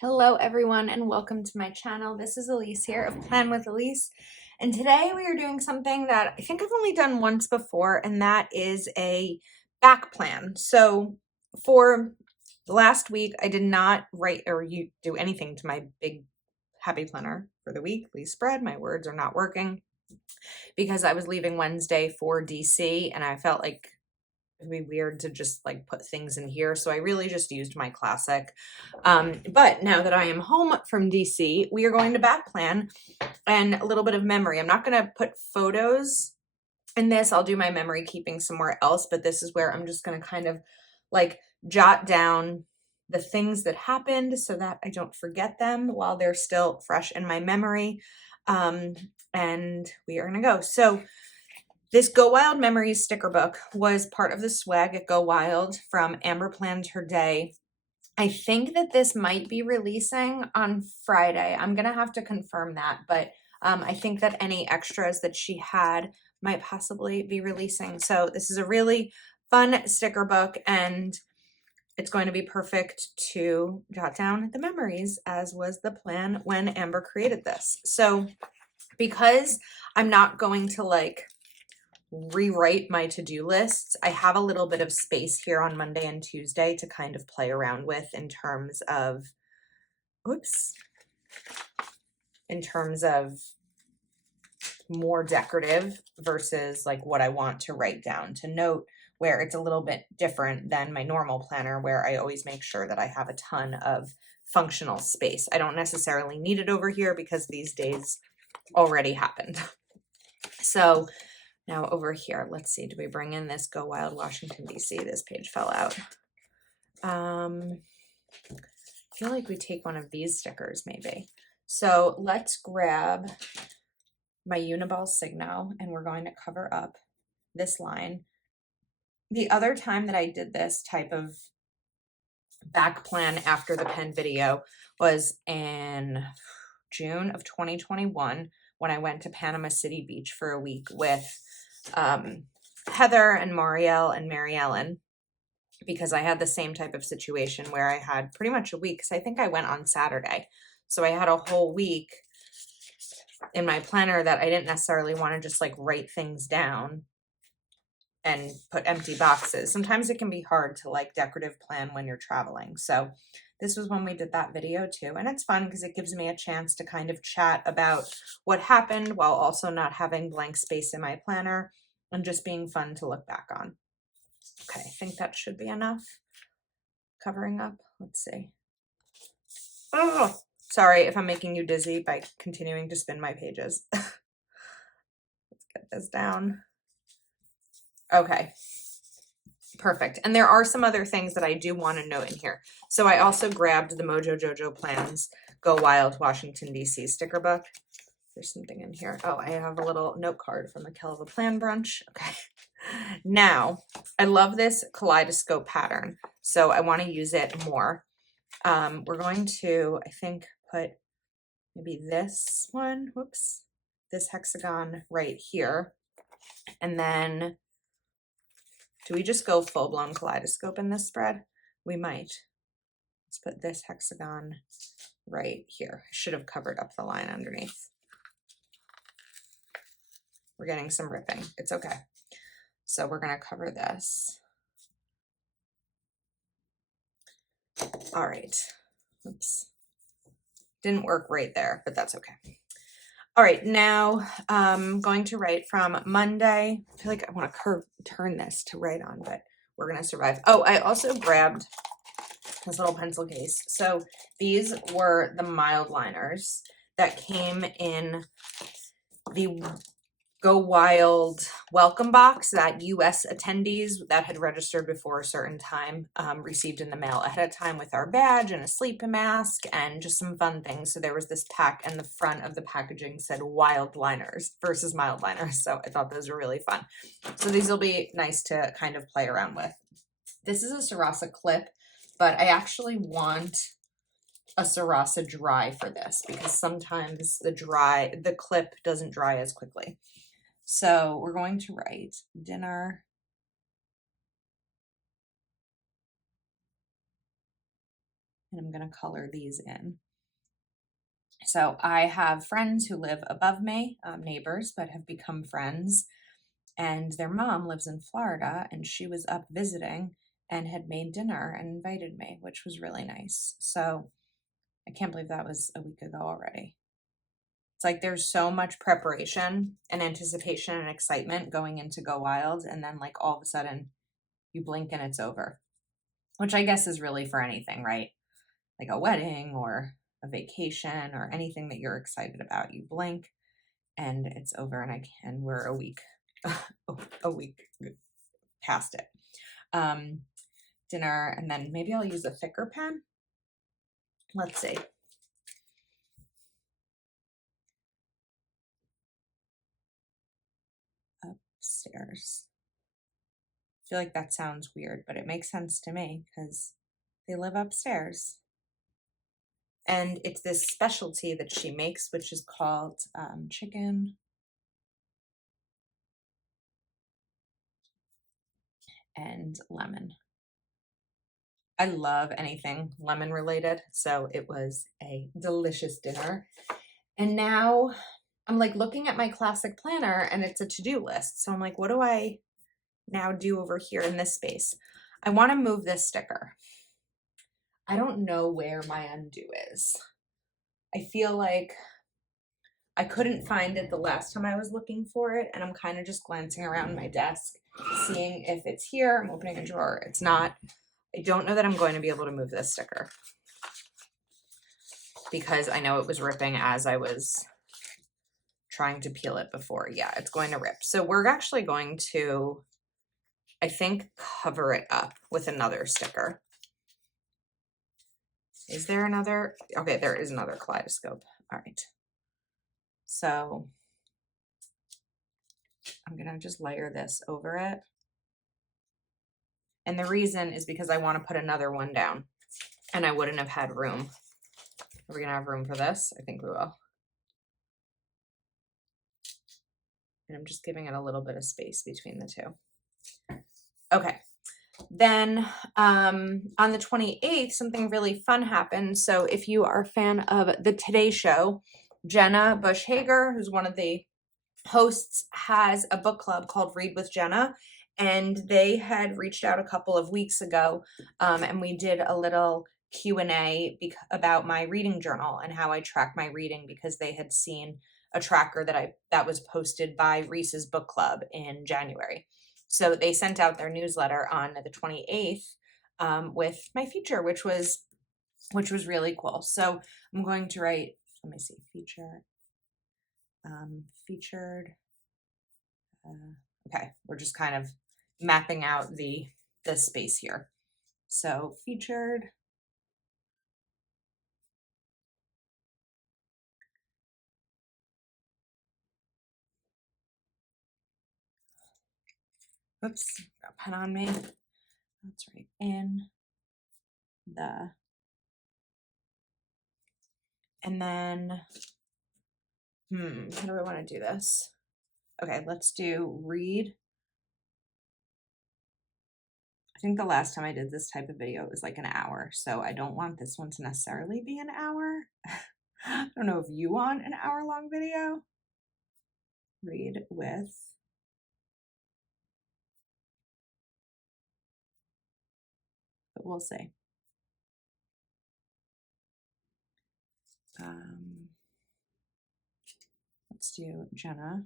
Hello everyone and welcome to my channel. This is Elise here of Plan with Elise, and today we are doing something that I think I've only done once before, and that is a back plan. So for the last week I did not write or do anything to my big happy planner for the weekly spread. My words are not working because I was leaving Wednesday for DC and I felt like it'd be weird to just like put things in here. So I really just used my classic. But now that I am home from DC, we are going to back plan and a little bit of memory. I'm not going to put photos in this. I'll do my memory keeping somewhere else, but this is where I'm just going to kind of like jot down the things that happened so that I don't forget them while they're still fresh in my memory. And we are going to go. So this Go Wild Memories sticker book was part of the swag at Go Wild from Amber Planned Her Day. I think that this might be releasing on Friday. I'm going to have to confirm that, but I think that any extras that she had might possibly be releasing. So this is a really fun sticker book, and it's going to be perfect to jot down the memories, as was the plan when Amber created this. So because I'm not going to like rewrite my to-do lists, I have a little bit of space here on Monday and Tuesday to kind of play around with in terms of more decorative versus like what I want to write down to note, where it's a little bit different than my normal planner where I always make sure that I have a ton of functional space. I don't necessarily need it over here because these days already happened. So now over here, let's see, do we bring in this Go Wild Washington, D.C.? This page fell out. I feel like we take one of these stickers maybe. So let's grab my Uniball Signo and we're going to cover up this line. The other time that I did this type of back plan after the pen video was in June of 2021 when I went to Panama City Beach for a week with Heather and Marielle and Mary Ellen, because I had the same type of situation where I had pretty much a week, because I think I went on Saturday. So I had a whole week in my planner that I didn't necessarily want to just like write things down and put empty boxes. Sometimes it can be hard to like decorative plan when you're traveling. So this was when we did that video too. And it's fun because it gives me a chance to kind of chat about what happened while also not having blank space in my planner and just being fun to look back on. Okay, I think that should be enough covering up. Let's see. Oh, sorry if I'm making you dizzy by continuing to spin my pages. Let's get this down. Okay, perfect. And there are some other things that I do want to note in here. So I also grabbed the Mojo Jojo Plans Go Wild Washington, D.C. sticker book. There's something in here. Oh, I have a little note card from the Kelva Plan Brunch. Okay. Now, I love this kaleidoscope pattern, so I want to use it more. We're going to, I think, put maybe this one, this hexagon right here. And then, do we just go full-blown kaleidoscope in this spread? We might. Let's put this hexagon right here. I should have covered up the line underneath. We're getting some ripping. It's okay. So we're going to cover this. All right. Oops. Didn't work right there, but that's okay. All right, now I'm going to write from Monday. I feel like I want to turn this to write on, but we're going to survive. Oh, I also grabbed this little pencil case. So these were the mild liners that came in the Go Wild welcome box that US attendees that had registered before a certain time received in the mail ahead of time with our badge and a sleep mask and just some fun things. So there was this pack, and the front of the packaging said wild liners versus mild liners. So I thought those were really fun. So these will be nice to kind of play around with. This is a Sarasa clip, but I actually want a Sarasa dry for this because sometimes the clip doesn't dry as quickly. So we're going to write dinner and I'm going to color these in. So I have friends who live above me, neighbors, but have become friends. And their mom lives in Florida, and she was up visiting and had made dinner and invited me, which was really nice. So I can't believe that was a week ago already. It's like there's so much preparation and anticipation and excitement going into Go Wild, and then like all of a sudden you blink and it's over, which I guess is really for anything, right? Like a wedding or a vacation or anything that you're excited about. You blink and it's over, and we're a week past it. Dinner, and then maybe I'll use a thicker pen. Let's see. Upstairs. I feel like that sounds weird, but it makes sense to me because they live upstairs. And it's this specialty that she makes, which is called chicken and lemon. I love anything lemon related, so it was a delicious dinner. And now I'm like looking at my classic planner and it's a to-do list. So I'm like, what do I now do over here in this space? I want to move this sticker. I don't know where my undo is. I feel like I couldn't find it the last time I was looking for it, and I'm kind of just glancing around my desk, seeing if it's here. I'm opening a drawer. It's not. I don't know that I'm going to be able to move this sticker because I know it was ripping as I was trying to peel it before. Yeah, it's going to rip. So we're actually going to, I think, cover it up with another sticker. Is there another? Okay, there is another kaleidoscope. All right. So I'm going to just layer this over it. And the reason is because I want to put another one down and I wouldn't have had room. Are we going to have room for this? I think we will. And I'm just giving it a little bit of space between the two. Okay. Then on the 28th, something really fun happened. So if you are a fan of the Today Show, Jenna Bush Hager, who's one of the hosts, has a book club called Read with Jenna. And they had reached out a couple of weeks ago, and we did a little Q&A about my reading journal and how I track my reading, because they had seen a tracker that was posted by Reese's book club in January. So they sent out their newsletter on the 28th with my feature, which was really cool. So I'm going to write, let me see, featured. Okay, we're just kind of mapping out the space here. So featured. Oops, got a pen on me. That's right, in the, and then, how do I want to do this? Okay, let's do read. I think the last time I did this type of video, it was like an hour. So I don't want this one to necessarily be an hour. I don't know if you want an hour-long video. Read with. But we'll see. Let's do Jenna.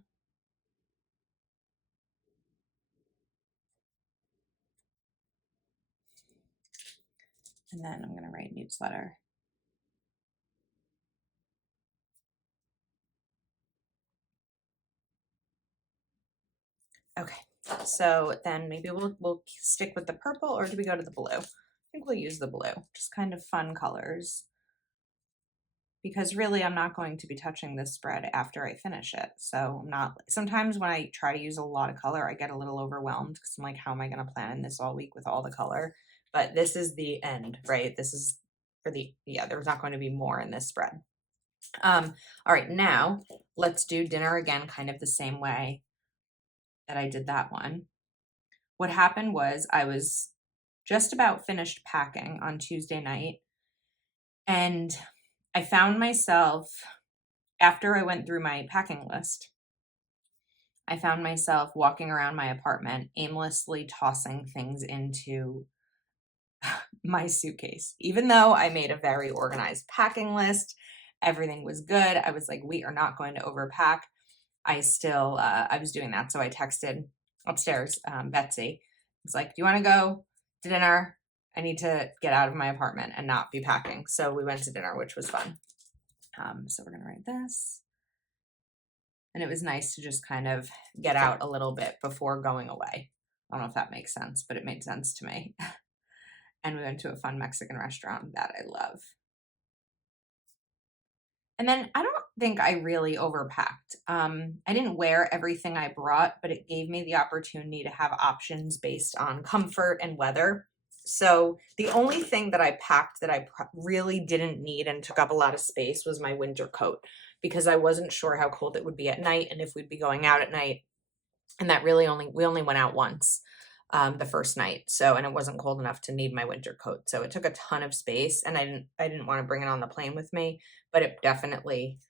And then I'm going to write newsletter. Okay, so then maybe we'll stick with the purple, or do we go to the blue? I think we'll use the blue, just kind of fun colors. Because really I'm not going to be touching this spread after I finish it. So I'm not, sometimes when I try to use a lot of color, I get a little overwhelmed because I'm like, how am I going to plan in this all week with all the color? But this is the end, right? This is for the, yeah, there's not going to be more in this spread. All right, now let's do dinner again, kind of the same way that I did that one. What happened was I was just about finished packing on Tuesday night, And I found myself, after I went through my packing list, I found myself walking around my apartment, aimlessly tossing things into my suitcase. Even though I made a very organized packing list, everything was good. I was like, we are not going to overpack. I still, I was doing that. So I texted upstairs, Betsy. It's like, do you want to go to dinner? I need to get out of my apartment and not be packing. So we went to dinner, which was fun. So we're going to write this. And it was nice to just kind of get out a little bit before going away. I don't know if that makes sense, but it made sense to me. And we went to a fun Mexican restaurant that I love. And then I don't think I really overpacked. I didn't wear everything I brought, but it gave me the opportunity to have options based on comfort and weather. So the only thing that I packed that I really didn't need and took up a lot of space was my winter coat, because I wasn't sure how cold it would be at night and if we'd be going out at night. And that really we only went out once, the first night. So, and it wasn't cold enough to need my winter coat. So it took a ton of space, and I didn't want to bring it on the plane with me, but it definitely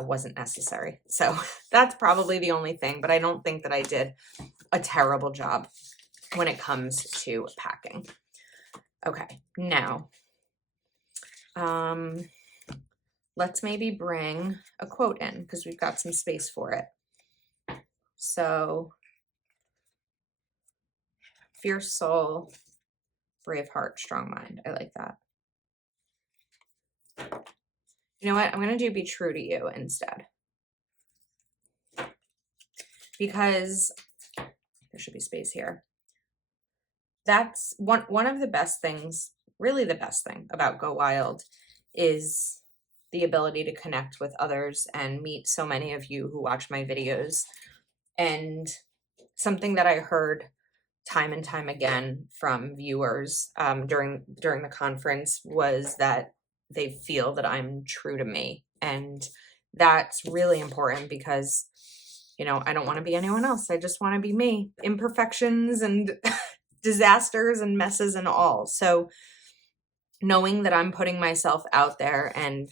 wasn't necessary. So that's probably the only thing, but I don't think that I did a terrible job when it comes to packing. Okay, now, let's maybe bring a quote in because we've got some space for it. So, fierce soul, brave heart, strong mind. I like that. You know what? I'm going to do be true to you instead. Because there should be space here. That's one of the best things, really the best thing about Go Wild is the ability to connect with others and meet so many of you who watch my videos. And something that I heard time and time again from viewers during the conference was that they feel that I'm true to me. And that's really important because, you know, I don't want to be anyone else. I just want to be me, imperfections and disasters and messes and all. So knowing that I'm putting myself out there and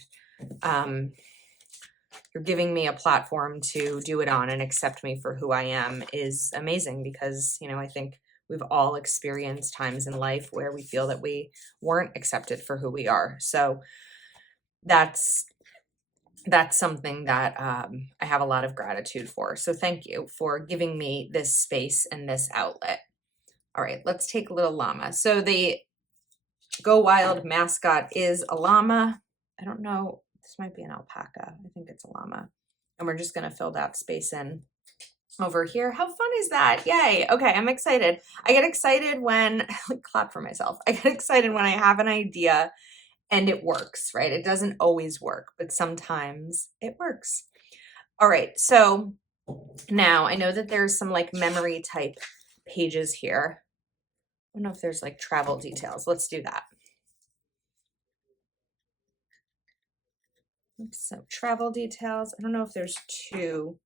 you're giving me a platform to do it on and accept me for who I am is amazing, because, you know, I think we've all experienced times in life where we feel that we weren't accepted for who we are. So that's something that I have a lot of gratitude for. So thank you for giving me this space and this outlet. All right, let's take a little llama. So the Go Wild mascot is a llama. I don't know. This might be an alpaca. I think it's a llama. And we're just going to fill that space in over here. How fun is that? Yay. Okay, I'm excited. I get excited when, clap for myself. I get excited when I have an idea and it works, right? It doesn't always work, but sometimes it works. All right, so now I know that there's some like memory type pages here. I don't know if there's like travel details. Let's do that. So travel details. I don't know if there's two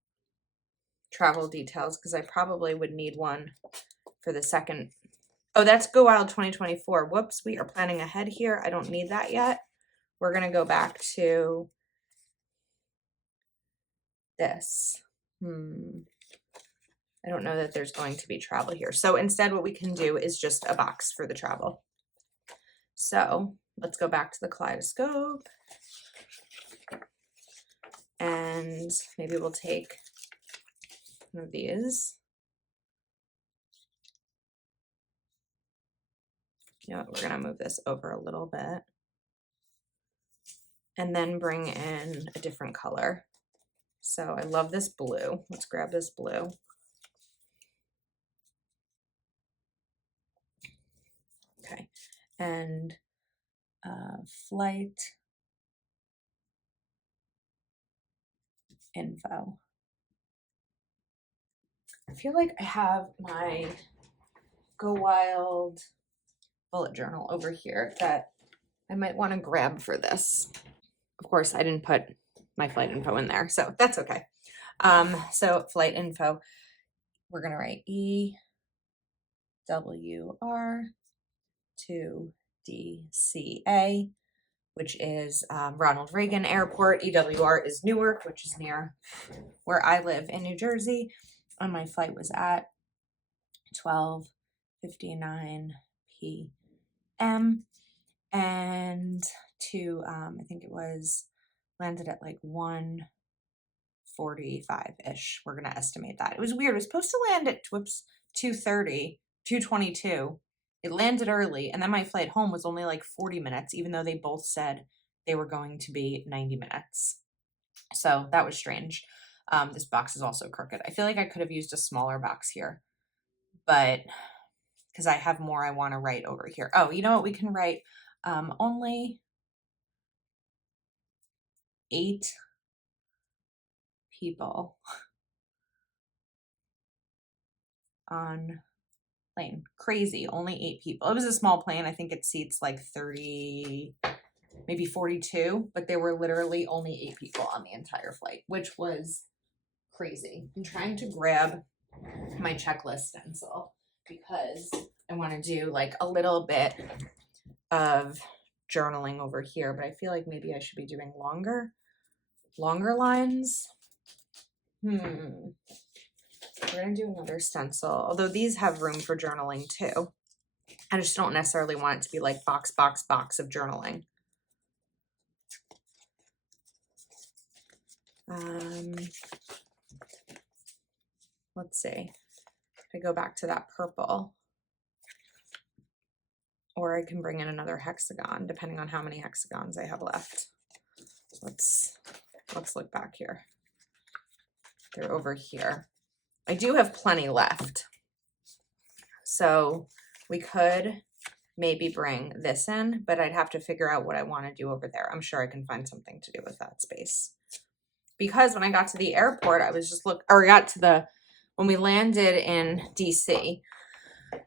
travel details because I probably would need one for the second. Oh, that's Go Wild 2024. Whoops, we are planning ahead here. I don't need that yet. We're going to go back to this. I don't know that there's going to be travel here. So instead what we can do is just a box for the travel. So let's go back to the kaleidoscope. And maybe we'll take one of these. You know what, we're going to move this over a little bit. And then bring in a different color. So I love this blue. Let's grab this blue. Okay, and flight info. I feel like I have my Go Wild bullet journal over here that I might want to grab for this. Of course, I didn't put my flight info in there, so that's okay. So flight info, we're going to write EWR to DCA, which is Ronald Reagan Airport. EWR is Newark, which is near where I live in New Jersey. And my flight was at 12:59 p.m. and to I think it was landed at like 1:45-ish. We're gonna estimate that. It was weird. It was supposed to land at 2:30, 2:22. It landed early, and then my flight home was only like 40 minutes, even though they both said they were going to be 90 minutes. So that was strange. This box is also crooked. I feel like I could have used a smaller box here, but because I have more I want to write over here. Oh, you know what? We can write only 8 people on plane. Crazy. Only 8 people. It was a small plane. I think it seats like 30, maybe 42, but there were literally only 8 people on the entire flight, which was crazy. I'm trying to grab my checklist stencil because I want to do like a little bit of journaling over here, but I feel like maybe I should be doing longer lines. We're gonna do another stencil, although these have room for journaling too. I just don't necessarily want it to be like box of journaling. Let's see. If I go back to that purple, or I can bring in another hexagon, depending on how many hexagons I have left. Let's look back here. They're over here. I do have plenty left. So we could maybe bring this in, but I'd have to figure out what I want to do over there. I'm sure I can find something to do with that space. Because when I got to the airport, I was just when we landed in DC,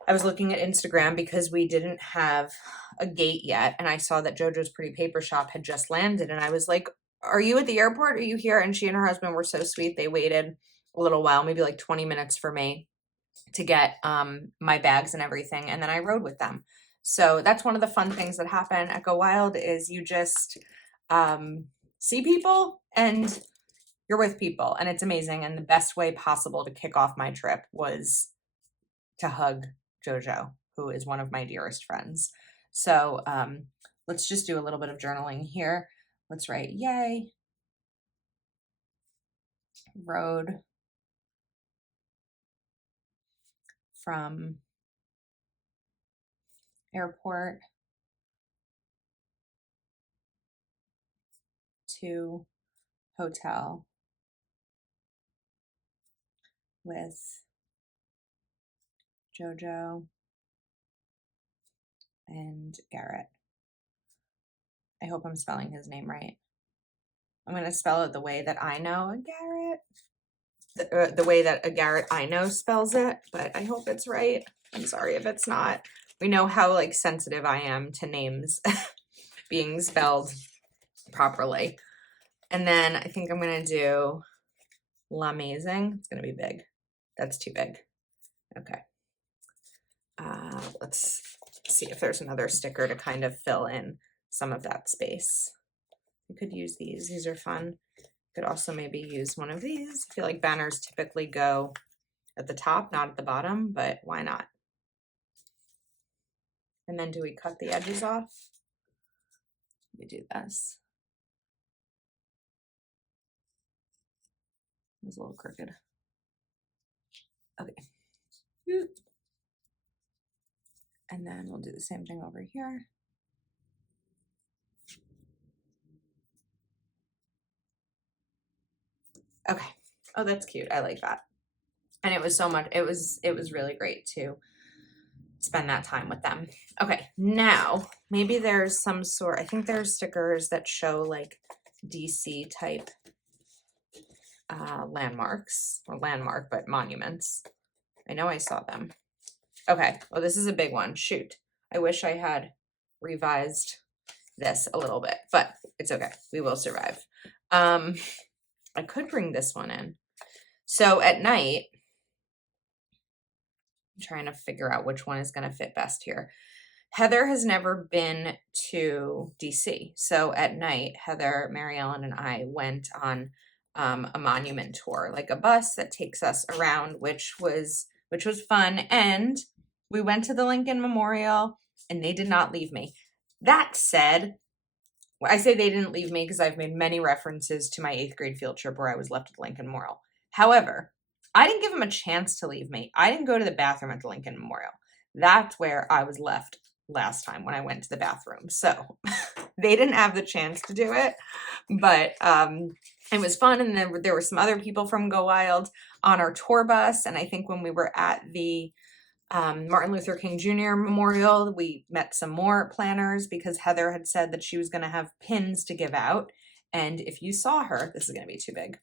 I was looking at Instagram because we didn't have a gate yet. And I saw that JoJo's Pretty Paper Shop had just landed. And I was like, are you at the airport? Are you here? And she and her husband were so sweet. They waited a little while, maybe like 20 minutes for me to get my bags and everything. And then I rode with them. So that's one of the fun things that happen at Go Wild is you just see people and you're with people, and it's amazing. And the best way possible to kick off my trip was to hug JoJo, who is one of my dearest friends. So let's just do a little bit of journaling here. Let's write, yay, rode from airport to hotel with JoJo and Garrett. I hope I'm spelling his name right. I'm going to spell it the way that I know a Garrett, the way that a Garrett I know spells it, but I hope it's right. I'm sorry if it's not. We know how like sensitive I am to names being spelled properly. And then I think I'm going to do L'Amazing. It's going to be big. That's too big. Okay. Let's see if there's another sticker to kind of fill in some of that space. You could use these. These are fun. Could also maybe use one of these. I feel like banners typically go at the top, not at the bottom, but why not? And then do we cut the edges off? We do this. It was a little crooked. Okay. And then we'll do the same thing over here. Okay. Oh, that's cute. I like that. And it was so much, it was really great to spend that time with them. Okay, now maybe there's some sort, I think there's stickers that show like DC type landmarks, or landmark, but monuments. I know I saw them. Okay, well, this is a big one. Shoot. I wish I had revised this a little bit, but it's okay. We will survive. I could bring this one in. So at night, I'm trying to figure out which one is going to fit best here. Heather has never been to DC. So at night, Heather, Mary Ellen, and I went on a monument tour, like a bus that takes us around, which was fun. And we went to the Lincoln Memorial, and they did not leave me. That said, I say they didn't leave me because I've made many references to my 8th grade field trip where I was left at the Lincoln Memorial. However, I didn't give them a chance to leave me. I didn't go to the bathroom at the Lincoln Memorial. That's where I was left last time when I went to the bathroom. So they didn't have the chance to do it, but it was fun. And then there were some other people from Go Wild on our tour bus. And I think when we were at the Martin Luther King Jr. Memorial, we met some more planners because Heather had said that she was going to have pins to give out. And if you saw her, this is going to be too big.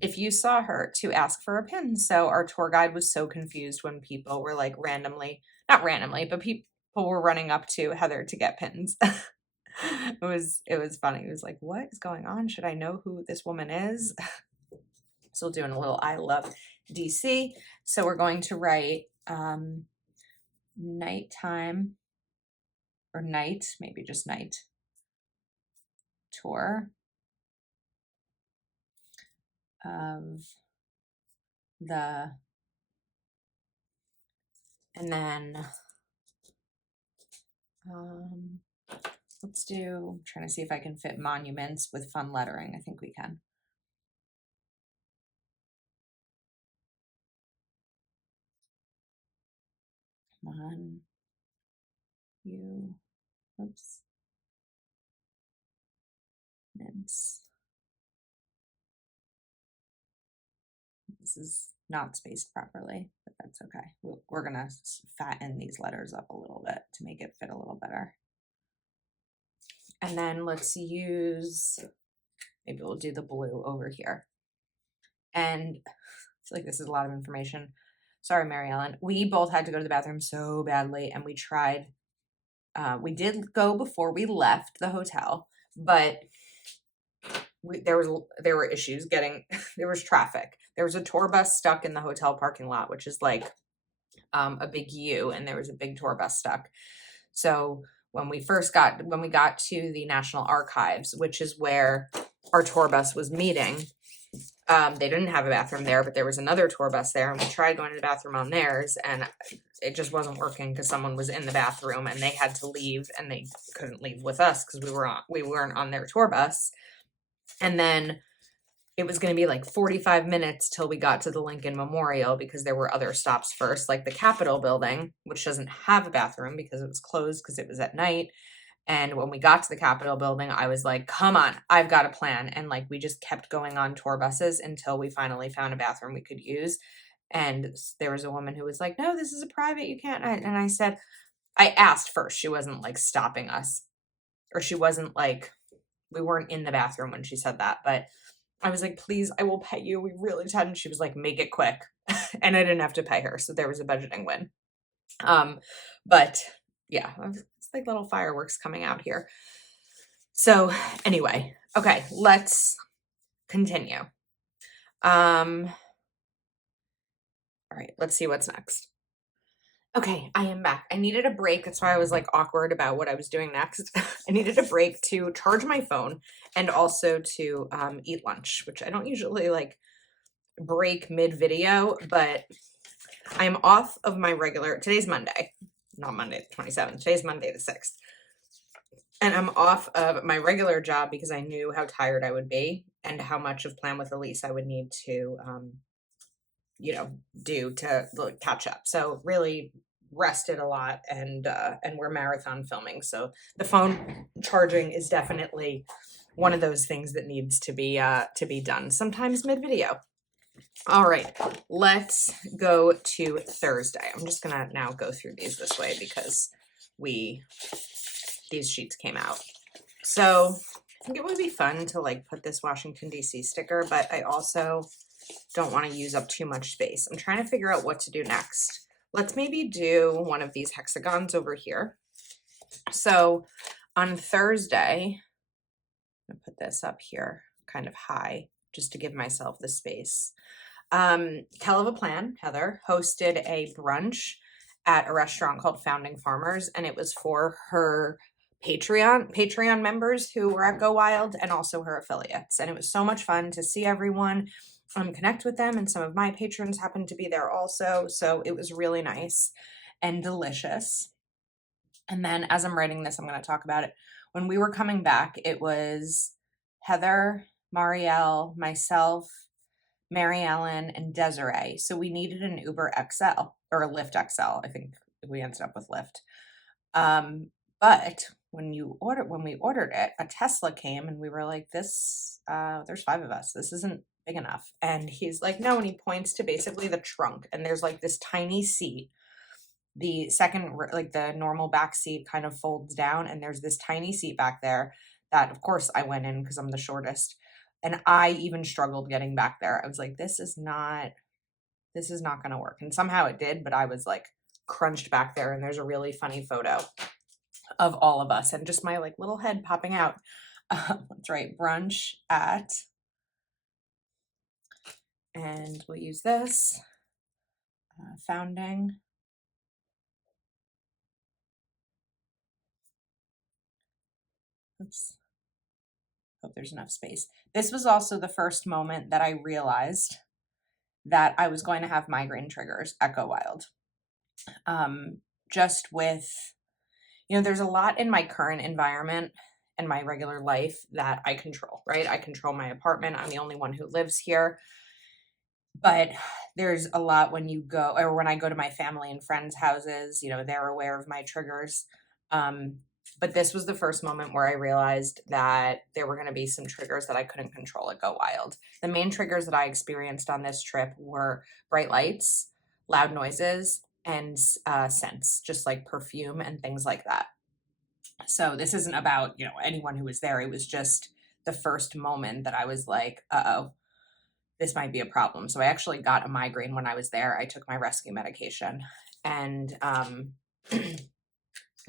If you saw her, to ask for a pin. So our tour guide was so confused when people were like not randomly, but people were running up to Heather to get pins. It was funny. It was like, what is going on? Should I know who this woman is? Still doing a little I love DC. So we're going to write nighttime or night, maybe just night tour of the, and then let's do, I'm trying to see if I can fit monuments with fun lettering. I think we can. Come on. Oops. Mints. This is not spaced properly, but that's okay. We're gonna fatten these letters up a little bit to make it fit a little better. And then let's use, maybe we'll do the blue over here. And I feel like this is a lot of information. Sorry, Mary Ellen. We both had to go to the bathroom so badly, and we tried. We did go before we left the hotel, but there were issues getting. There was traffic. There was a tour bus stuck in the hotel parking lot, which is like a big U, and there was a big tour bus stuck. So when we got to the National Archives, which is where our tour bus was meeting, they didn't have a bathroom there, but there was another tour bus there, and we tried going to the bathroom on theirs, and it just wasn't working because someone was in the bathroom and they had to leave, and they couldn't leave with us because we weren't on their tour bus. And then it was going to be like 45 minutes till we got to the Lincoln Memorial because there were other stops first, like the Capitol building, which doesn't have a bathroom because it was closed because it was at night. And when we got to the Capitol building, I was like, come on, I've got a plan. And like, we just kept going on tour buses until we finally found a bathroom we could use. And there was a woman who was like, no, this is a private, you can't. And I said, I asked first, she wasn't like stopping us, or she wasn't like, we weren't in the bathroom when she said that, but I was like, please, I will pay you. We really tried. And she was like, make it quick. And I didn't have to pay her. So there was a budgeting win. But yeah, it's like little fireworks coming out here. So anyway, okay, let's continue. All right, let's see what's next. Okay, I am back. I needed a break. That's why I was like awkward about what I was doing next. I needed a break to charge my phone and also to eat lunch, which I don't usually like break mid-video, but I'm off of my regular, today's Monday, not Monday the 27th, today's Monday the 6th. And I'm off of my regular job because I knew how tired I would be and how much of Plan with Elise I would need to, do to catch up. So really rested a lot, and we're marathon filming. So the phone charging is definitely one of those things that needs to be done sometimes mid-video. All right, let's go to Thursday. I'm just gonna now go through these this way because these sheets came out. So I think it would be fun to like put this Washington DC sticker, but I also don't want to use up too much space. I'm trying to figure out what to do next. Let's maybe do one of these hexagons over here. So on Thursday, I'm gonna put this up here kind of high just to give myself the space. Hell of a Plan, Heather, hosted a brunch at a restaurant called Founding Farmers, and it was for her Patreon members who were at Go Wild and also her affiliates. And it was so much fun to see everyone, connect with them, and some of my patrons happened to be there also. So it was really nice and delicious. And then as I'm writing this, I'm going to talk about it. When we were coming back, it was Heather, Marielle, myself, Mary Ellen, and Desiree. So we needed an Uber XL or a Lyft XL. I think we ended up with Lyft. But when we ordered it, a Tesla came and we were like, there's 5 of us. This isn't big enough. And he's like, no. And he points to basically the trunk, and there's like this tiny seat. The second, like the normal back seat kind of folds down, and there's this tiny seat back there that of course I went in because I'm the shortest. And I even struggled getting back there. I was like, this is not going to work. And somehow it did, but I was like crunched back there. And there's a really funny photo of all of us and just my like little head popping out. That's right. Brunch at, and we'll use this, Founding. Oops. Hope there's enough space. This was also the first moment that I realized that I was going to have migraine triggers at Go Wild. Just with, there's a lot in my current environment and my regular life that I control, right? I control my apartment. I'm the only one who lives here. But there's a lot when you go, or when I go to my family and friends' houses, they're aware of my triggers. But this was the first moment where I realized that there were going to be some triggers that I couldn't control at Go Wild. The main triggers that I experienced on this trip were bright lights, loud noises, and scents, just like perfume and things like that. So this isn't about, anyone who was there. It was just the first moment that I was like, uh-oh, this might be a problem. So I actually got a migraine when I was there. I took my rescue medication, and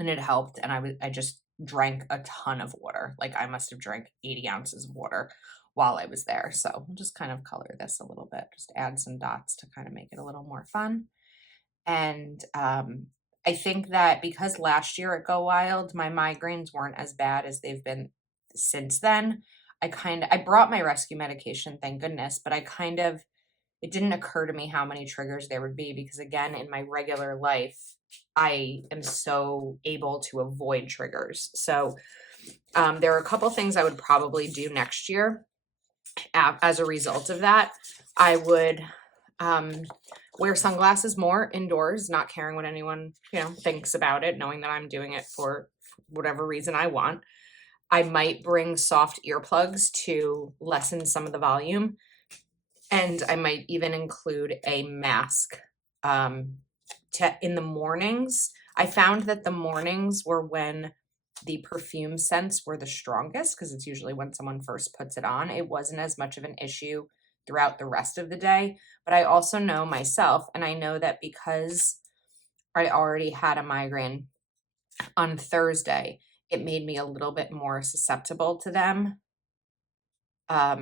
it helped. And I just drank a ton of water. Like I must have drank 80 ounces of water while I was there. So we'll just kind of color this a little bit, just add some dots to kind of make it a little more fun. And I think that because last year at Go Wild, my migraines weren't as bad as they've been since then. I brought my rescue medication, thank goodness, but it didn't occur to me how many triggers there would be because again, in my regular life, I am so able to avoid triggers. So there are a couple things I would probably do next year as a result of that. I would wear sunglasses more indoors, not caring what anyone, thinks about it, knowing that I'm doing it for whatever reason I want. I might bring soft earplugs to lessen some of the volume. And I might even include a mask in the mornings. I found that the mornings were when the perfume scents were the strongest because it's usually when someone first puts it on. It wasn't as much of an issue throughout the rest of the day. But I also know myself, and I know that because I already had a migraine on Thursday, it made me a little bit more susceptible to them, a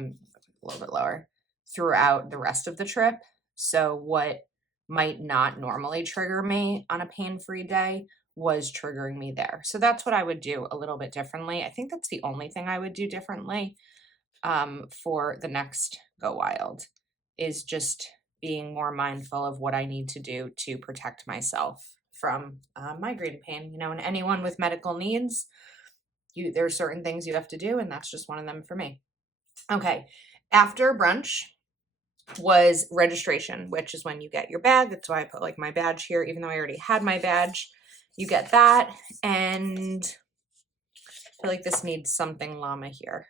little bit lower, throughout the rest of the trip. So what might not normally trigger me on a pain-free day was triggering me there. So that's what I would do a little bit differently. I think that's the only thing I would do differently for the next Go Wild, is just being more mindful of what I need to do to protect myself from migraine pain. And anyone with medical needs, there are certain things you have to do, and that's just one of them for me. Okay, after brunch was registration, which is when you get your bag. That's why I put like my badge here, even though I already had my badge. You get that, and I feel like this needs something llama here.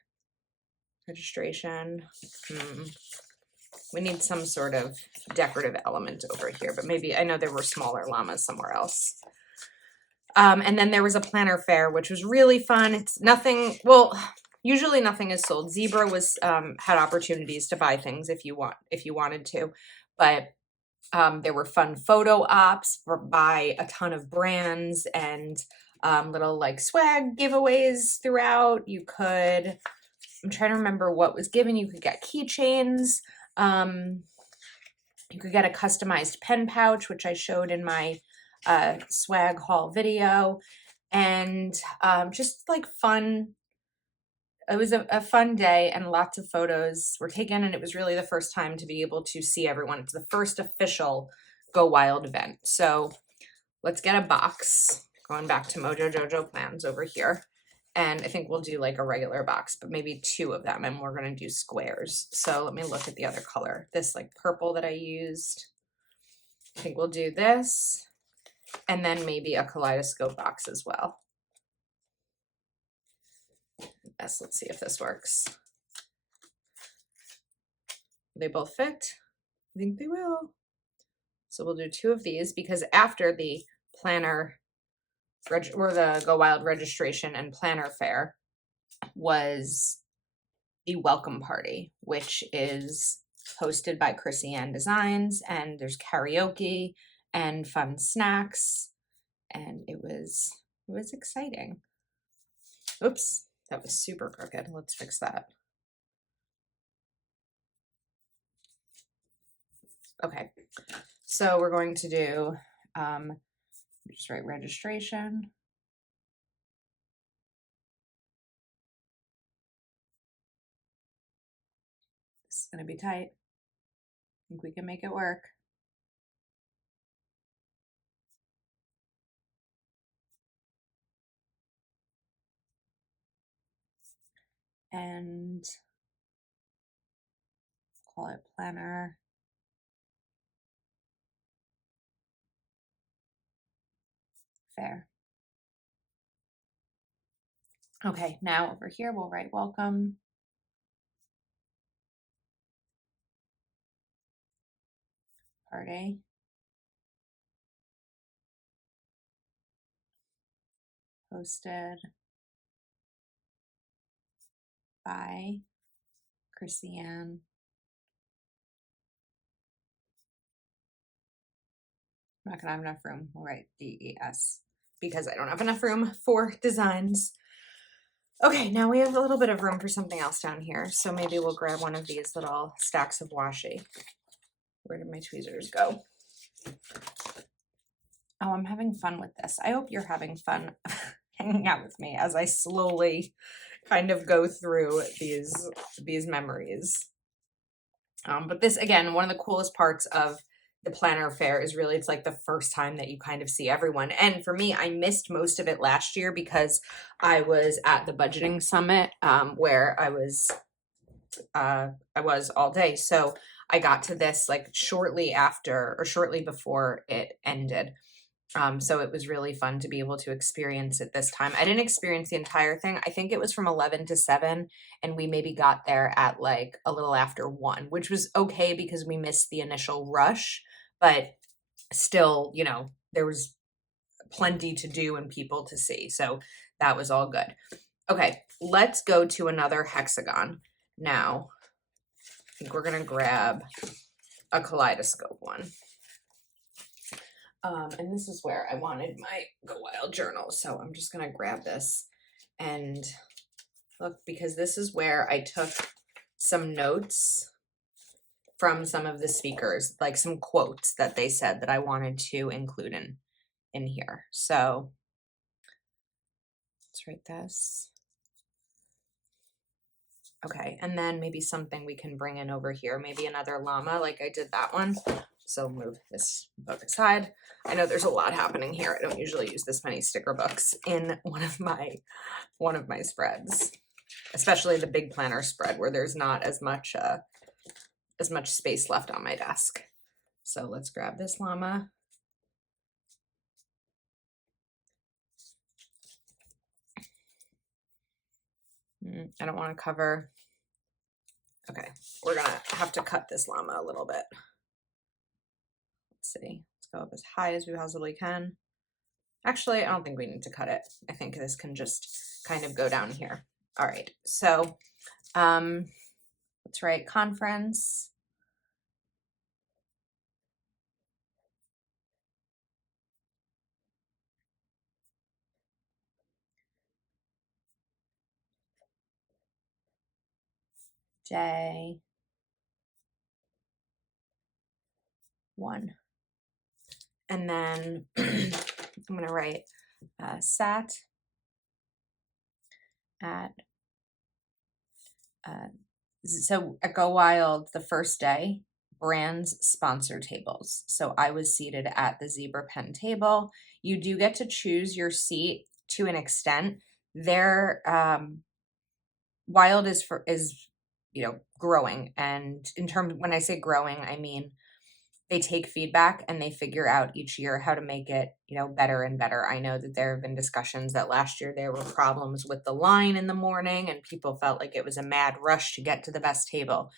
Registration. We need some sort of decorative element over here, but maybe, I know there were smaller llamas somewhere else. And then there was a planner fair, which was really fun. It's nothing, well, usually nothing is sold. Zebra was had opportunities to buy things if you wanted to, but there were fun photo ops by a ton of brands and little like swag giveaways throughout. I'm trying to remember what was given. You could get keychains. You could get a customized pen pouch, which I showed in my a swag haul video, and just like fun. It was a fun day, and lots of photos were taken, and it was really the first time to be able to see everyone. It's the first official Go Wild event. So let's get a box. Going back to Mojo Jojo plans over here. And I think we'll do like a regular box, but maybe 2 of them, and we're gonna do squares. So let me look at the other color. This like purple that I used. I think we'll do this, and then maybe a kaleidoscope box as well. Yes, let's see if this works. They both fit? I think they will. So we'll do 2 of these, because after the planner or the Go Wild registration and planner fair was the welcome party, which is hosted by Chrissy Ann Designs, and there's karaoke and fun snacks, and it was exciting. Oops, that was super crooked. Let's fix that. Okay, so we're going to do just write registration. This is gonna be tight. I think we can make it work. And call it planner fair. Okay, now over here we'll write welcome. Party. Hosted by Chrissy Ann. I'm not gonna have enough room. We'll write DES because I don't have enough room for designs. Okay, now we have a little bit of room for something else down here. So maybe we'll grab one of these little stacks of washi. Where did my tweezers go? Oh, I'm having fun with this. I hope you're having fun hanging out with me as I slowly kind of go through these memories. But this, again, one of the coolest parts of the planner fair is really, it's like the first time that you kind of see everyone. And for me, I missed most of it last year because I was at the budgeting summit where I was all day. So I got to this like shortly after or shortly before it ended. So it was really fun to be able to experience it this time. I didn't experience the entire thing. I think it was from 11 to 7, and we maybe got there at like a little after 1, which was okay because we missed the initial rush, but still, you know, there was plenty to do and people to see. So that was all good. Okay, let's go to another hexagon. Now, I think we're going to grab a kaleidoscope one. And this is where I wanted my Go Wild journal. So I'm just going to grab this and look, because this is where I took some notes from some of the speakers, like some quotes that they said that I wanted to include in here. So let's write this. Okay, and then maybe something we can bring in over here, maybe another llama like I did that one. So move this book aside. I know there's a lot happening here. I don't usually use this many sticker books in one of my spreads, especially the big planner spread where there's not as much space left on my desk. So let's grab this llama. I don't want to cover. Okay, we're gonna have to cut this llama a little bit. Let's see, let's go up as high as we possibly can. Actually, I don't think we need to cut it. I think this can just kind of go down here. All right, so let's write conference. J1. And then I'm going to write sat at, so at Go Wild, the first day, brands sponsor tables. So I was seated at the zebra pen table. You do get to choose your seat to an extent. Their Wild is growing, and in terms, when I say growing, I mean they take feedback and they figure out each year how to make it, better and better. I know that there have been discussions that last year there were problems with the line in the morning and people felt like it was a mad rush to get to the best table.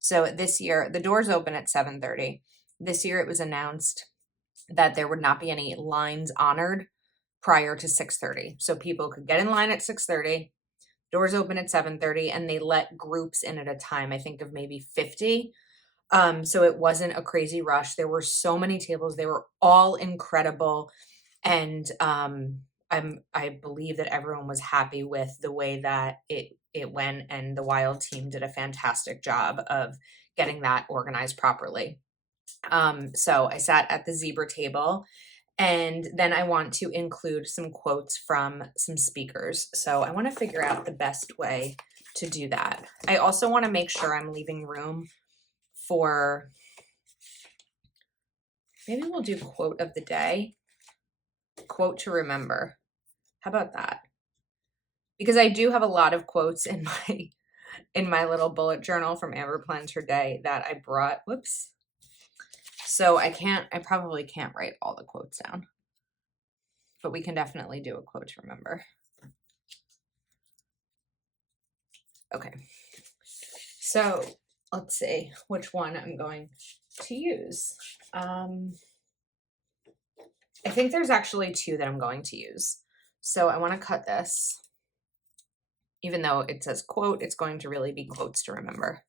So this year, the doors open at 7:30. This year it was announced that there would not be any lines honored prior to 6:30. So people could get in line at 6:30, doors open at 7:30, and they let groups in at a time, I think of maybe 50. So it wasn't a crazy rush. There were so many tables. They were all incredible. And I believe that everyone was happy with the way that it went, and the Wild team did a fantastic job of getting that organized properly. So I sat at the zebra table, and then I want to include some quotes from some speakers. So I want to figure out the best way to do that. I also want to make sure I'm leaving room for, maybe we'll do quote of the day, quote to remember. How about that? Because I do have a lot of quotes in my little bullet journal from Amber Plans Her Day that I brought. Whoops. So I probably can't write all the quotes down, but we can definitely do a quote to remember. Okay. So let's see which one I'm going to use. I think there's actually two that I'm going to use. So I want to cut this. Even though it says quote, it's going to really be quotes to remember.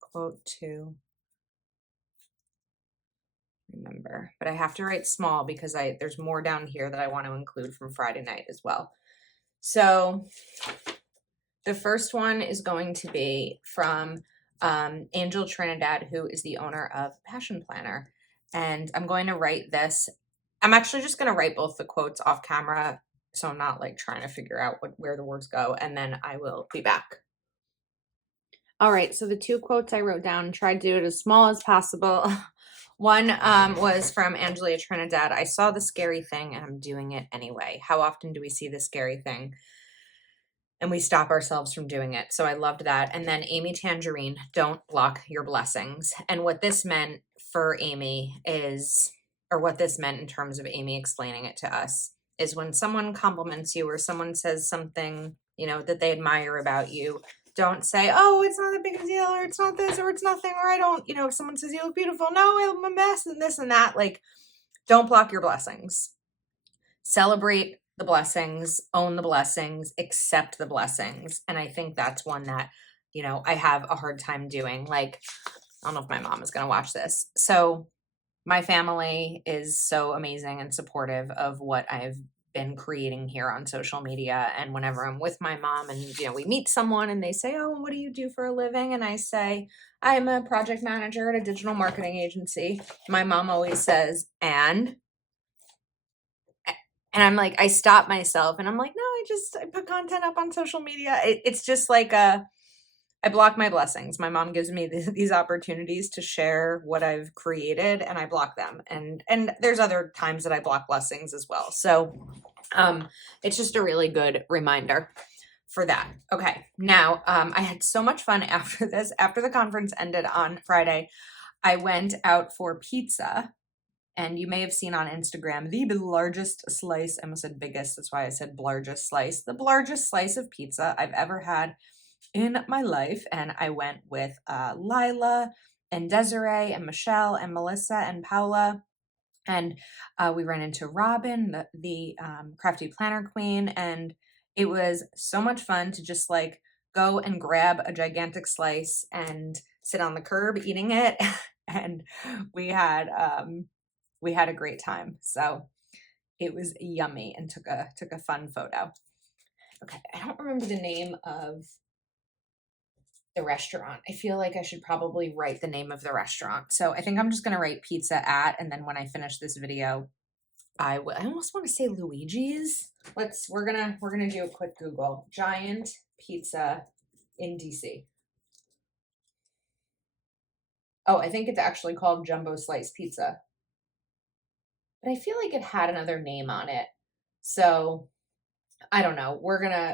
Quote to remember. But I have to write small because there's more down here that I want to include from Friday night as well. So the first one is going to be from Angel Trinidad, who is the owner of Passion Planner. And I'm going to write this. I'm actually just going to write both the quotes off camera, so I'm not like trying to figure out where the words go, and then I will be back. All right, so the two quotes I wrote down, tried to do it as small as possible. One was from Angelia Trinidad. I saw the scary thing and I'm doing it anyway. How often do we see the scary thing and we stop ourselves from doing it? So I loved that. And then Amy Tangerine, don't block your blessings. And what this meant for Amy is, or what this meant in terms of Amy explaining it to us, is when someone compliments you or someone says something, that they admire about you, don't say, oh, it's not that big of a deal, or it's not this, or it's nothing, or I don't, if someone says you look beautiful, no, I'm a mess, and this and that, like, don't block your blessings. Celebrate the blessings, own the blessings, accept the blessings. And I think that's one that, I have a hard time doing. Like, I don't know if my mom is going to watch this. So my family is so amazing and supportive of what I've been creating here on social media. And whenever I'm with my mom and, we meet someone and they say, oh, what do you do for a living? And I say, I'm a project manager at a digital marketing agency. My mom always says, and I'm like, I stop myself and I'm like, no, I put content up on social media. It's just like I block my blessings. My mom gives me these opportunities to share what I've created, and I block them. And there's other times that I block blessings as well. So it's just a really good reminder for that. Okay, now I had so much fun after this. After the conference ended on Friday, I went out for pizza. And you may have seen on Instagram, the largest slice, I almost said biggest, that's why I said largest slice, the largest slice of pizza I've ever had in my life. And I went with Lila and Desiree and Michelle and Melissa and Paula. And we ran into Robin, the crafty planner queen. And it was so much fun to just like go and grab a gigantic slice and sit on the curb eating it. And we had a great time. So it was yummy and took a fun photo. Okay, I don't remember the name of the restaurant. I feel like I should probably write the name of the restaurant. So I think I'm just gonna write pizza at, and then when I finish this video, I almost want to say Luigi's. We're gonna do a quick Google. Giant pizza in DC. Oh, I think it's actually called Jumbo Slice Pizza. But I feel like it had another name on it. So I don't know.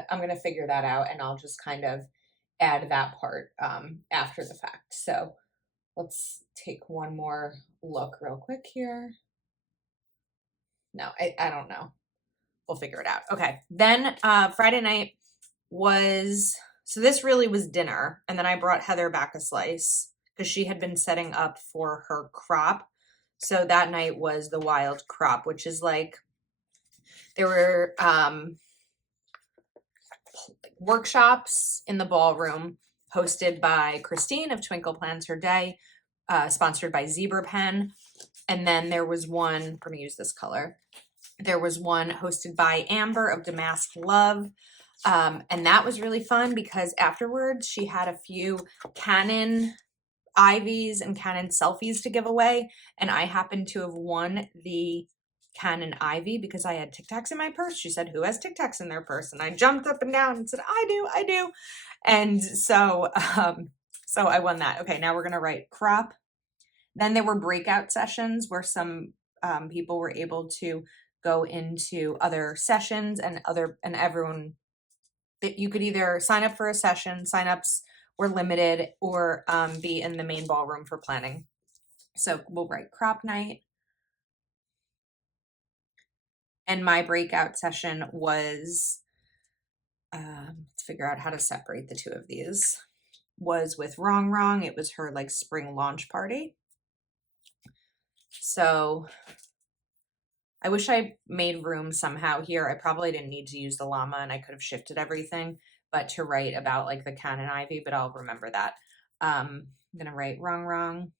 I'm gonna figure that out, and I'll just kind of add that part after the fact. So let's take one more look real quick here. No, I don't know. We'll figure it out. Okay. Then Friday night was, so this really was dinner. And then I brought Heather back a slice because she had been setting up for her crop. So that night was the wild crop, which is like, there were workshops in the ballroom hosted by Christine of Twinkle Plans Her Day, sponsored by Zebra Pen. And then there was one, I'm going to use this color. There was one hosted by Amber of Damask Love. And that was really fun because afterwards she had a few Canon Ivies and Canon selfies to give away. And I happened to have won the Canon Ivy because I had Tic Tacs in my purse. She said, who has Tic Tacs in their purse? And I jumped up and down and said, I do. And so I won that. Okay, now we're going to write crop. Then there were breakout sessions where some people were able to go into other sessions, and everyone, that you could either sign up for a session, signups were limited, or be in the main ballroom for planning. So we'll write crop night. And my breakout session was, let's figure out how to separate the two of these, was with Wrong Wrong. It was her like spring launch party. So I wish I made room somehow here. I probably didn't need to use the llama and I could have shifted everything, but to write about like the Canon Ivy, but I'll remember that. I'm going to write Wrong Wrong.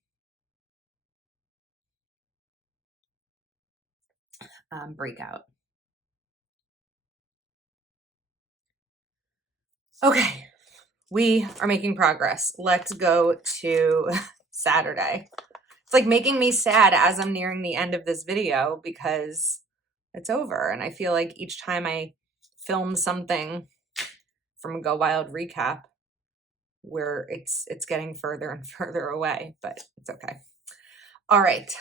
Breakout. Okay, we are making progress. Let's go to Saturday. It's like making me sad as I'm nearing the end of this video because it's over. And I feel like each time I film something from a Go Wild recap, where it's getting further and further away, but it's okay. All right.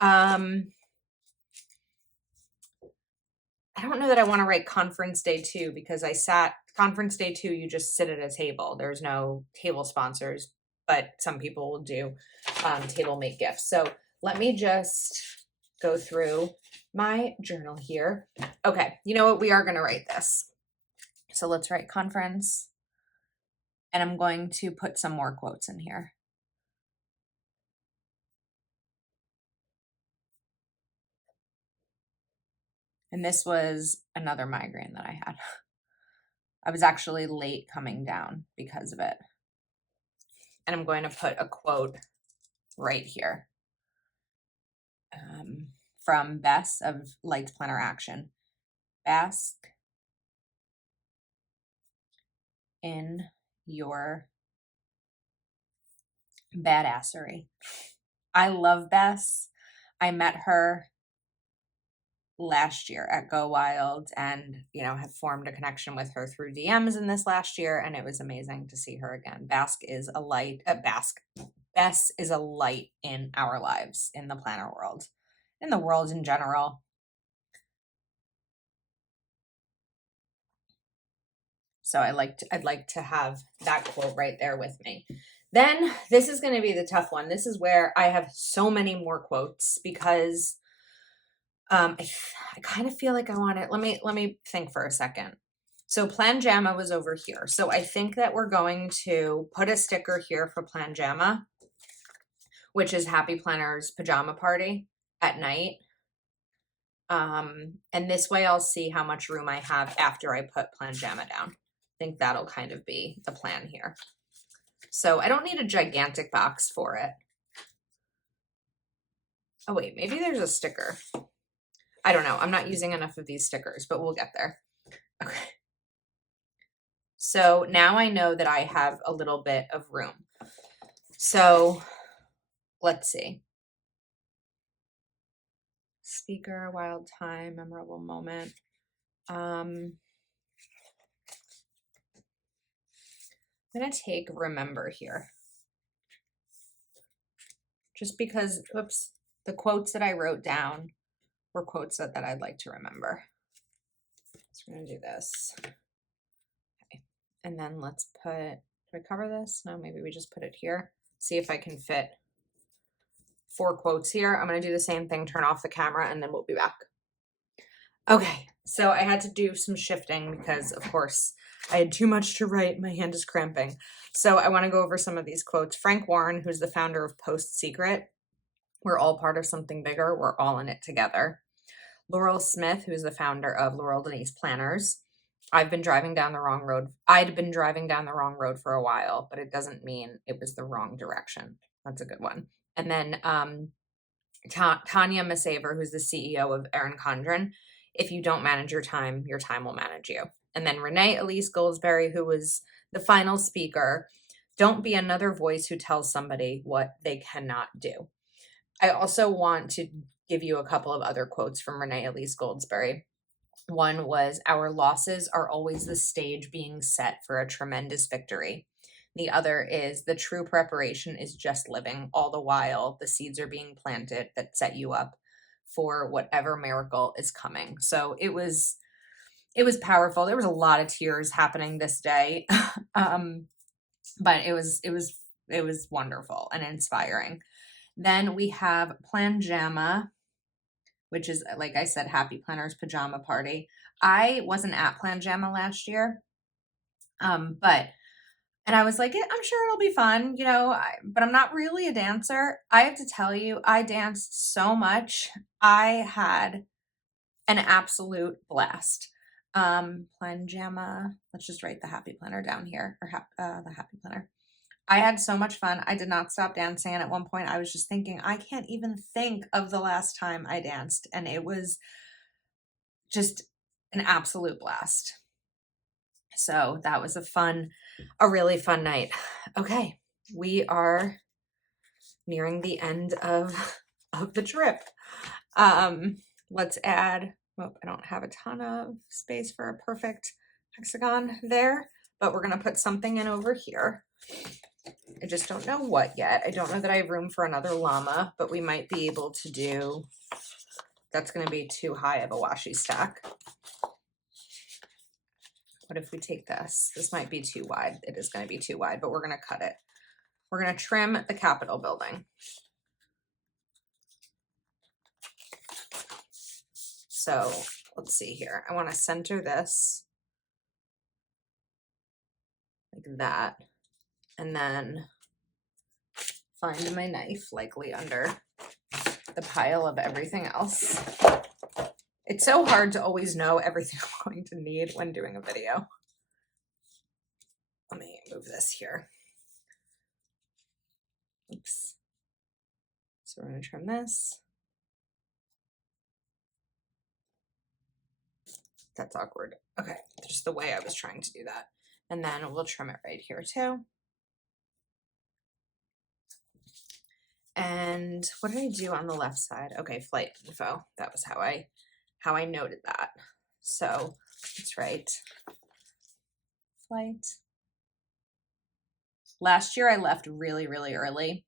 I don't know that I want to write conference day 2 because conference day 2, you just sit at a table. There's no table sponsors, but some people will do table make gifts. So let me just go through my journal here. Okay, you know what? We are going to write this. So let's write conference. And I'm going to put some more quotes in here. And this was another migraine that I had. I was actually late coming down because of it. And I'm going to put a quote right here from Bess of Lights Planner Action. Bask in your badassery. I love Bess. I met her last year at Go Wild and, have formed a connection with her through DMs in this last year. And it was amazing to see her again. Bess is a light in our lives, in the planner world, in the world in general. So I'd like to have that quote right there with me. Then this is going to be the tough one. This is where I have so many more quotes because I kind of feel like I want it. Let me think for a second. So Plan Jamma was over here. So I think that we're going to put a sticker here for Plan Jamma, which is Happy Planner's pajama party at night. And this way I'll see how much room I have after I put Plan Jamma down. I think that'll kind of be the plan here. So I don't need a gigantic box for it. Oh wait, maybe there's a sticker. I don't know. I'm not using enough of these stickers, but we'll get there. Okay. So now I know that I have a little bit of room. So let's see. Speaker, wild time, memorable moment. I'm gonna take remember here. Just because, oops, the quotes that I wrote down were quotes that I'd like to remember. So we're gonna do this. Okay. And then let's put, do I cover this? No, maybe we just put it here. See if I can fit 4 quotes here. I'm gonna do the same thing, turn off the camera, and then we'll be back. Okay, so I had to do some shifting because, of course, I had too much to write. My hand is cramping. So I want to go over some of these quotes. Frank Warren, who's the founder of Post Secret, we're all part of something bigger. We're all in it together. Laurel Smith, who's the founder of Laurel Denise Planners. I'd been driving down the wrong road for a while, but it doesn't mean it was the wrong direction. That's a good one. And then Tanya Masaver, who's the CEO of Erin Condren. If you don't manage your time will manage you. And then Renee Elise Goldsberry, who was the final speaker. Don't be another voice who tells somebody what they cannot do. I also want to give you a couple of other quotes from Renee Elise Goldsberry. One was, our losses are always the stage being set for a tremendous victory. The other is, the true preparation is just living. All the while, the seeds are being planted that set you up for whatever miracle is coming. So it was powerful. There was a lot of tears happening this day. But it was wonderful and inspiring. Then we have Planjama, which is, like I said, Happy Planner's pajama party. I wasn't at Planjama last year. And I was like, I'm sure it'll be fun, but I'm not really a dancer. I have to tell you, I danced so much. I had an absolute blast. Planjama, let's just write the Happy Planner down here, or the Happy Planner. I had so much fun. I did not stop dancing. And at one point I was just thinking, I can't even think of the last time I danced. And it was just an absolute blast. So that was a really fun night. Okay, we are nearing the end of the trip. Let's add, I don't have a ton of space for a perfect hexagon there, but we're gonna put something in over here. I just don't know what yet. I don't know that I have room for another llama, but we might be able to do, that's gonna be too high of a washi stack. What if we take this? This might be too wide. It is going to be too wide, but we're going to cut it. We're going to trim the Capitol building. So let's see here. I want to center this like that, and then find my knife likely under the pile of everything else. It's so hard to always know everything I'm going to need when doing a video. Let me move this here. Oops. So we're going to trim this. That's awkward. Okay, just the way I was trying to do that. And then we'll trim it right here too. And what did I do on the left side? Okay, flight info. That was how I noted that. So let's write flight. Last year I left really, really early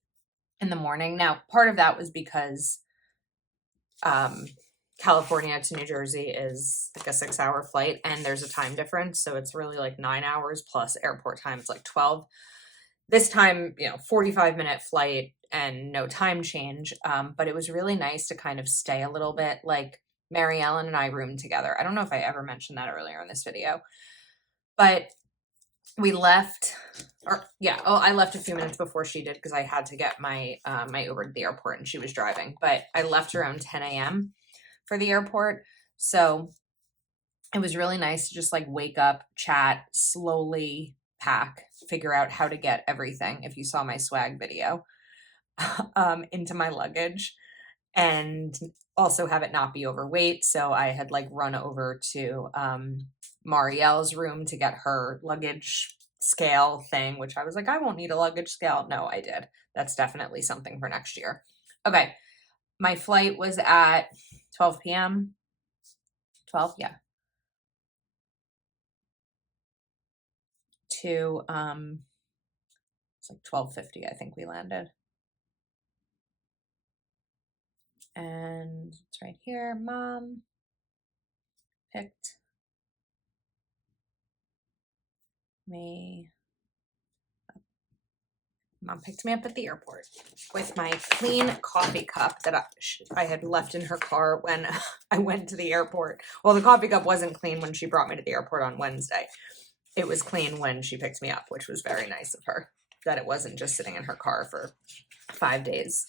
in the morning. Now, part of that was because California to New Jersey is like a 6-hour flight, and there's a time difference. So it's really like 9 hours plus airport time. It's like 12. This time, 45-minute flight and no time change. But it was really nice to kind of stay a little bit. Like Mary Ellen and I roomed together. I don't know if I ever mentioned that earlier in this video, but we left, I left a few minutes before she did because I had to get my Uber to the airport and she was driving. But I left around 10 a.m. for the airport. So it was really nice to just like wake up, chat, slowly pack, figure out how to get everything, if you saw my swag video, into my luggage, and also have it not be overweight. So I had like run over to Marielle's room to get her luggage scale thing, which I was like, I won't need a luggage scale. No, I did. That's definitely something for next year. Okay. My flight was at 12 p.m. 12, yeah. To it's like 12:50, I think we landed. And it's right here. Mom picked me Mom picked me up at the airport with my clean coffee cup that I had left in her car when I went to the airport. Well, the coffee cup wasn't clean when she brought me to the airport on Wednesday. It was clean when she picked me up, which was very nice of her, that it wasn't just sitting in her car for 5 days.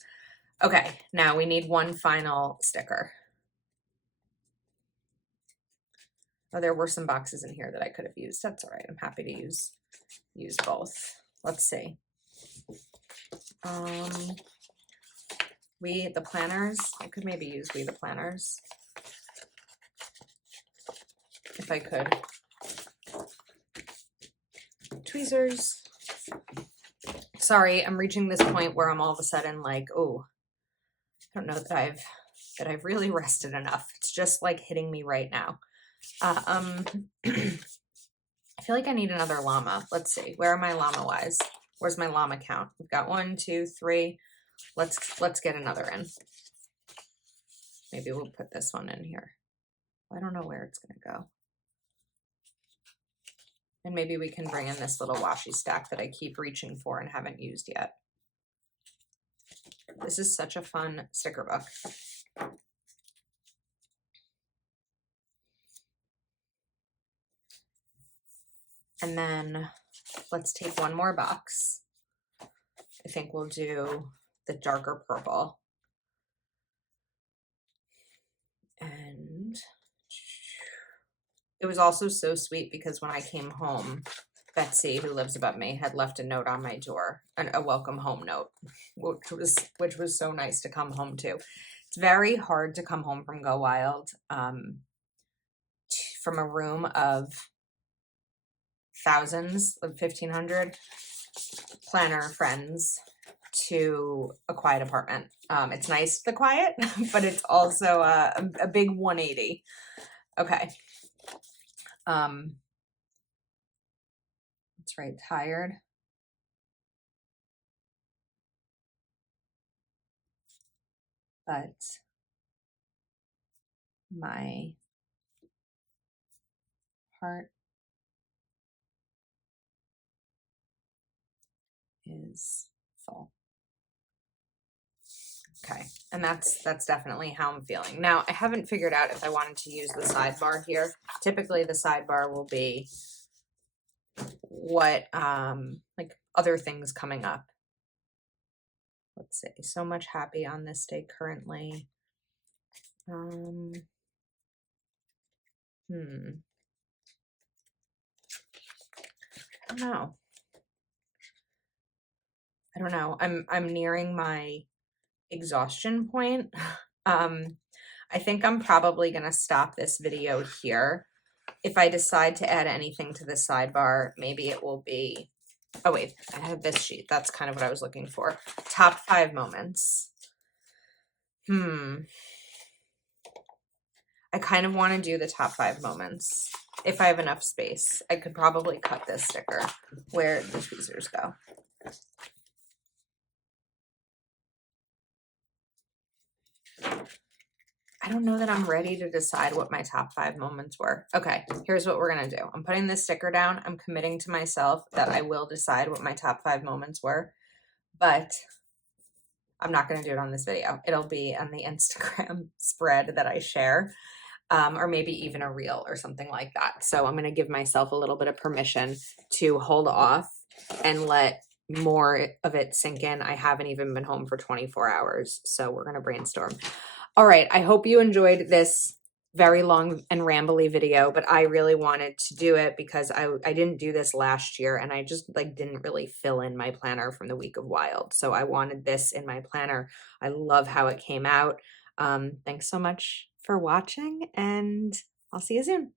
Okay, now we need one final sticker. Oh, there were some boxes in here that I could have used. That's all right. I'm happy to use both. Let's see. We the planners. I could maybe use we the planners if I could. Tweezers. Sorry, I'm reaching this point where I'm all of a sudden like, oh, I don't know that I've really rested enough. It's just like hitting me right now. I feel like I need another llama. Let's see. Where are my llama wise? Where's my llama count? We've got 1, 2, 3. Let's get another in. Maybe we'll put this one in here. I don't know where it's gonna go. And maybe we can bring in this little washi stack that I keep reaching for and haven't used yet. This is such a fun sticker book. And then let's take one more box. I think we'll do the darker purple. And it was also so sweet because when I came home, Betsy, who lives above me, had left a note on my door, a welcome home note, which was so nice to come home to. It's very hard to come home from Go Wild from a room of thousands of 1,500 planner friends to a quiet apartment. It's nice, the quiet, but it's also a big 180. Okay. That's right, tired. But my heart is full. Okay, and that's definitely how I'm feeling. Now, I haven't figured out if I wanted to use the sidebar here. Typically, the sidebar will be what, like other things coming up. Let's see, so much happy on this day currently. I don't know. I'm nearing my exhaustion point. I think I'm probably gonna stop this video here. If I decide to add anything to the sidebar, maybe it will be, oh wait, I have this sheet. That's kind of what I was looking for. Top 5 moments. I kind of want to do the top 5 moments. If I have enough space, I could probably cut this sticker where the tweezers go. I don't know that I'm ready to decide what my top 5 moments were. Okay, here's what we're going to do. I'm putting this sticker down. I'm committing to myself that I will decide what my top 5 moments were, but I'm not going to do it on this video. It'll be on the Instagram spread that I share, or maybe even a reel or something like that. So I'm going to give myself a little bit of permission to hold off and let more of it sink in. I haven't even been home for 24 hours, so we're going to brainstorm. All right, I hope you enjoyed this very long and rambly video, but I really wanted to do it because I didn't do this last year and I just like didn't really fill in my planner from the week of Wild. So I wanted this in my planner. I love how it came out. Thanks so much for watching and I'll see you soon.